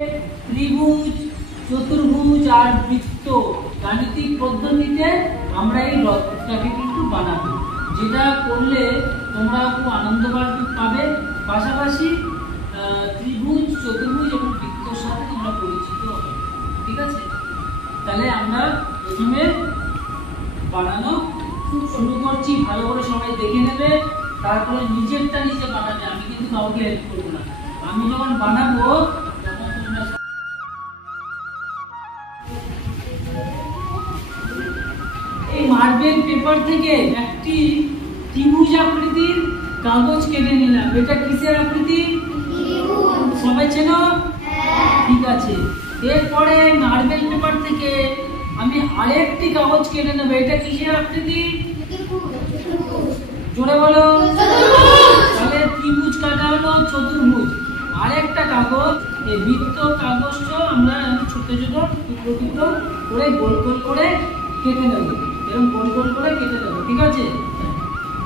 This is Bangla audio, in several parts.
ত্রিভুজ, চতুর্ভুজ আর বৃত্ত গাণিতিক পদ্ধতিতে আমরা এই রথটাকে কিন্তু বানাবো, যেটা করলে তোমরা খুব আনন্দ পাবে। পাশাপাশি ত্রিভুজ, চতুর্ভুজ এবং বৃত্তর সাথে তোমরা পরিচিত হবে। ঠিক আছে, তাহলে আমরা প্রথমে বানানো শুরু করছি। ভালো করে সবাই দেখে নেবে, তারপরে নিজেরটা নিজে বানাবে। আমি কিন্তু কাউকে হেল্প করবো না। আমি যখন বানাবো তখন তোমরা এই মার্বেল পেপার থেকে একটি ত্রিভুজ আকৃতির কাগজ কেটে নিলাম। এটা কিসের আকৃতি? সবাই চেনো? ঠিক আছে। এরপরে মার্বেল পেপার থেকে আমি আরেকটি কাগজ কেটে নেব। এটা কিসের আকৃতি? জোরে বলো। তাহলে ত্রিভুজ কাটা হলো, চতুর্ভুজ। আরেকটা কাগজ, এই বৃত্ত কাগজটা আমরা ছোট ছোট টুকরো টুকরো করে গোল গোল করে কেটে নেব। এরকম গোল গোল করে কেটে নেব। ঠিক আছে,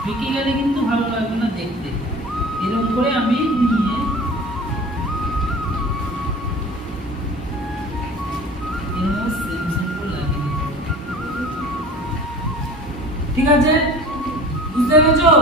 বিকে গেলে কিন্তু ভালো লাগবে না দেখতে। এরকম করে আমি নিয়ে ঠিক আছে, বুঝতে পেরেছো?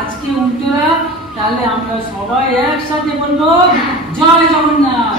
আজকে উত্তরা, তাহলে আমরা সবাই একসাথে বলবো জয় জগন্নাথ।